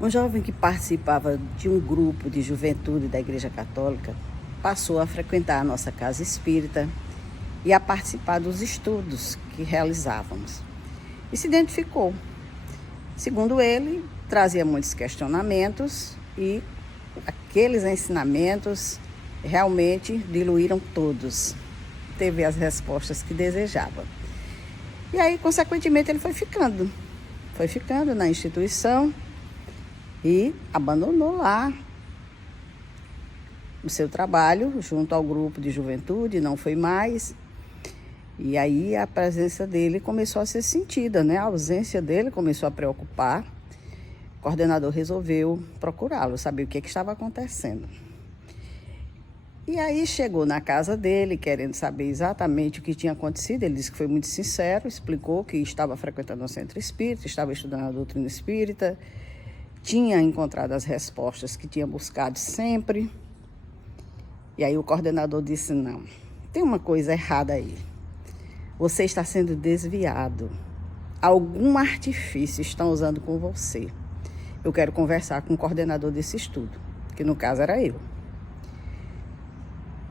Um jovem que participava de um grupo de juventude da Igreja Católica passou a frequentar a nossa casa espírita e a participar dos estudos que realizávamos. E se identificou. Segundo ele, trazia muitos questionamentos e aqueles ensinamentos realmente diluíram todos. Teve as respostas que desejava. E aí, consequentemente, ele foi ficando na instituição e abandonou lá o seu trabalho junto ao grupo de juventude, não foi mais. E aí a presença dele começou a ser sentida, né? A ausência dele começou a preocupar. O coordenador resolveu procurá-lo, saber o que estava acontecendo. E aí chegou na casa dele, querendo saber exatamente o que tinha acontecido. Ele disse que foi muito sincero, explicou que estava frequentando um centro espírita, estava estudando a doutrina espírita, tinha encontrado as respostas que tinha buscado sempre. E aí o coordenador disse: não, tem uma coisa errada aí. Você está sendo desviado. Algum artifício estão usando com você. Eu quero conversar com o coordenador desse estudo, que no caso era eu.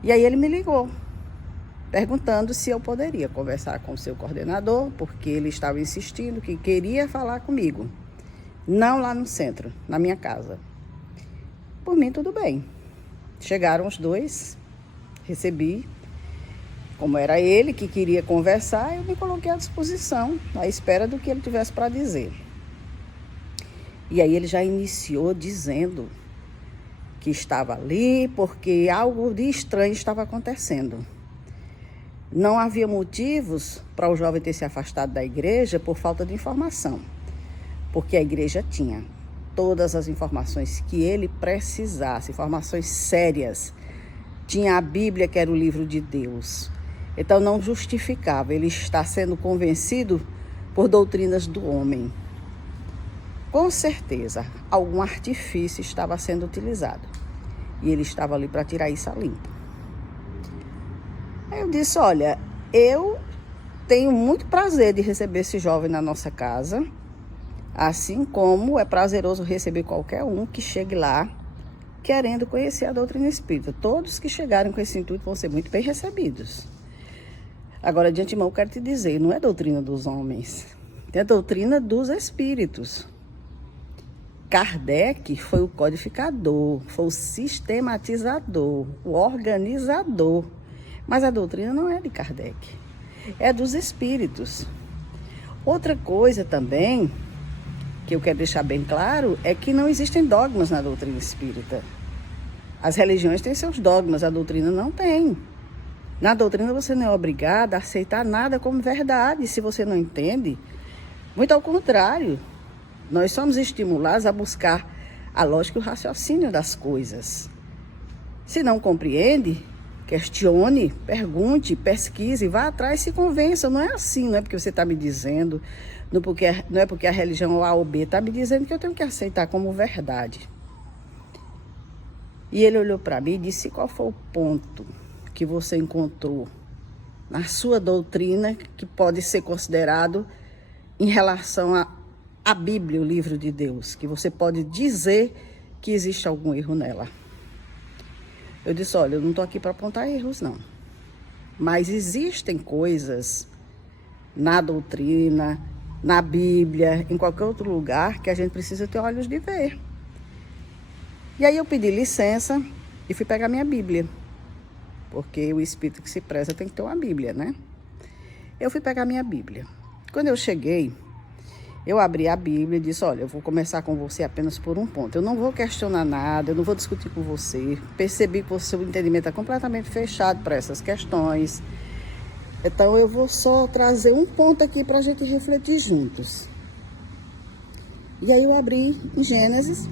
E aí ele me ligou, perguntando se eu poderia conversar com o seu coordenador, porque ele estava insistindo que queria falar comigo. Não lá no centro, na minha casa. Por mim, tudo bem. Chegaram os dois, recebi. Como era ele que queria conversar, eu me coloquei à disposição, à espera do que ele tivesse para dizer. E aí ele já iniciou dizendo que estava ali porque algo de estranho estava acontecendo. Não havia motivos para o jovem ter se afastado da igreja por falta de informação, porque a igreja tinha todas as informações que ele precisasse, informações sérias. Tinha a Bíblia, que era o livro de Deus. Então não justificava ele estar sendo convencido por doutrinas do homem. Com certeza, algum artifício estava sendo utilizado. E ele estava ali para tirar isso a limpo. Aí eu disse: olha, eu tenho muito prazer de receber esse jovem na nossa casa, assim como é prazeroso receber qualquer um que chegue lá querendo conhecer a doutrina espírita. Todos que chegarem com esse intuito vão ser muito bem recebidos. Agora, de antemão, eu quero te dizer, não é doutrina dos homens, é doutrina dos espíritos. Kardec foi o codificador, foi o sistematizador, o organizador. Mas a doutrina não é de Kardec, é dos espíritos. Outra coisa também que eu quero deixar bem claro é que não existem dogmas na doutrina espírita. As religiões têm seus dogmas, a doutrina não tem. Na doutrina você não é obrigado a aceitar nada como verdade, se você não entende. Muito ao contrário, nós somos estimulados a buscar a lógica e o raciocínio das coisas. Se não compreende, questione, pergunte, pesquise, vá atrás, se convença. Não é assim, não é porque você está me dizendo, não é porque a religião A ou B está me dizendo que eu tenho que aceitar como verdade. E ele olhou para mim e disse: qual foi o ponto que você encontrou na sua doutrina que pode ser considerado em relação à Bíblia, o livro de Deus, que você pode dizer que existe algum erro nela? Eu disse: olha, eu não estou aqui para apontar erros, não. Mas existem coisas na doutrina, na Bíblia, em qualquer outro lugar, que a gente precisa ter olhos de ver. E aí eu pedi licença e fui pegar minha Bíblia, porque o espírito que se preza tem que ter uma Bíblia, né? Eu fui pegar minha Bíblia. Quando eu cheguei, eu abri a Bíblia e disse: olha, eu vou começar com você apenas por um ponto. Eu não vou questionar nada, eu não vou discutir com você. Percebi que o seu entendimento é completamente fechado para essas questões. Então eu vou só trazer um ponto aqui para a gente refletir juntos. E aí eu abri em Gênesis,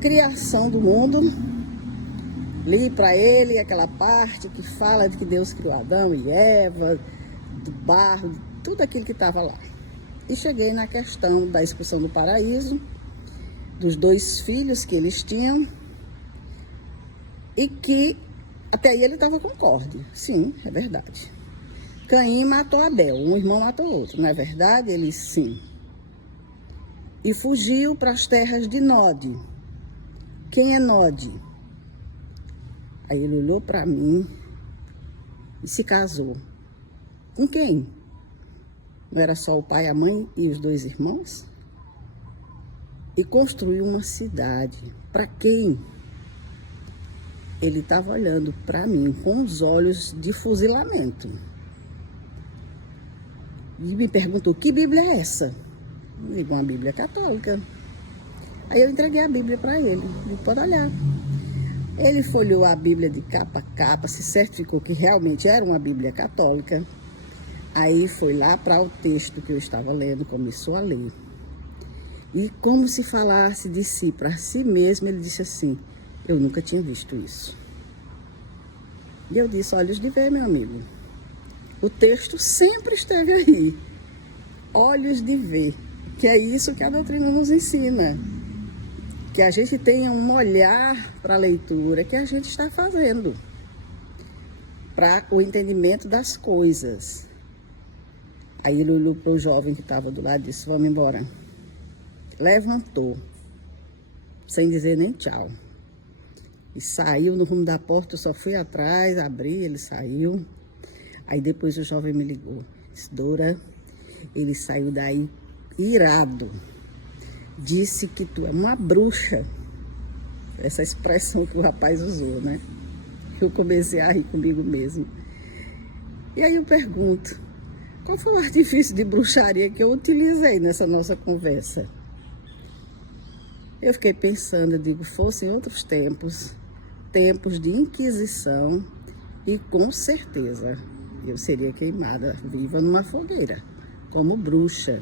criação do mundo. Li para ele aquela parte que fala de que Deus criou Adão e Eva, do barro, tudo aquilo que estava lá. E cheguei na questão da expulsão do paraíso, dos 2 filhos que eles tinham, e que até aí ele estava concorde. Sim, é verdade. Caim matou Abel, um irmão matou o outro, não é verdade? Ele sim. e fugiu para as terras de Nod. Quem é Nod? Aí ele olhou para mim e se casou. Com quem? Não era só o pai, a mãe e os 2 irmãos? E construiu uma cidade. Para quem? Ele estava olhando para mim com os olhos de fuzilamento. E me perguntou, que Bíblia é essa? Eu digo, uma Bíblia católica. Aí eu entreguei a Bíblia para ele. Ele pode olhar. Ele folheou a Bíblia de capa a capa, se certificou que realmente era uma Bíblia católica. Aí foi lá para o texto que eu estava lendo, começou a ler. E como se falasse de si, para si mesmo, ele disse assim, eu nunca tinha visto isso. E eu disse, olhos de ver, meu amigo. O texto sempre esteve aí. Olhos de ver. Que é isso que a doutrina nos ensina. Que a gente tenha um olhar para a leitura que a gente está fazendo. Para o entendimento das coisas. Aí ele olhou para o jovem que estava do lado e disse, vamos embora. Levantou, sem dizer nem tchau. E saiu no rumo da porta, eu só fui atrás, abri, ele saiu. Aí depois o jovem me ligou. Disse, Dora, ele saiu daí irado. Disse que tu é uma bruxa. Essa expressão que o rapaz usou, né? Eu comecei a rir comigo mesmo. E aí eu pergunto, qual foi o artifício de bruxaria que eu utilizei nessa nossa conversa? Eu fiquei pensando, eu digo, fossem outros tempos, tempos de inquisição, e com certeza eu seria queimada viva numa fogueira, como bruxa.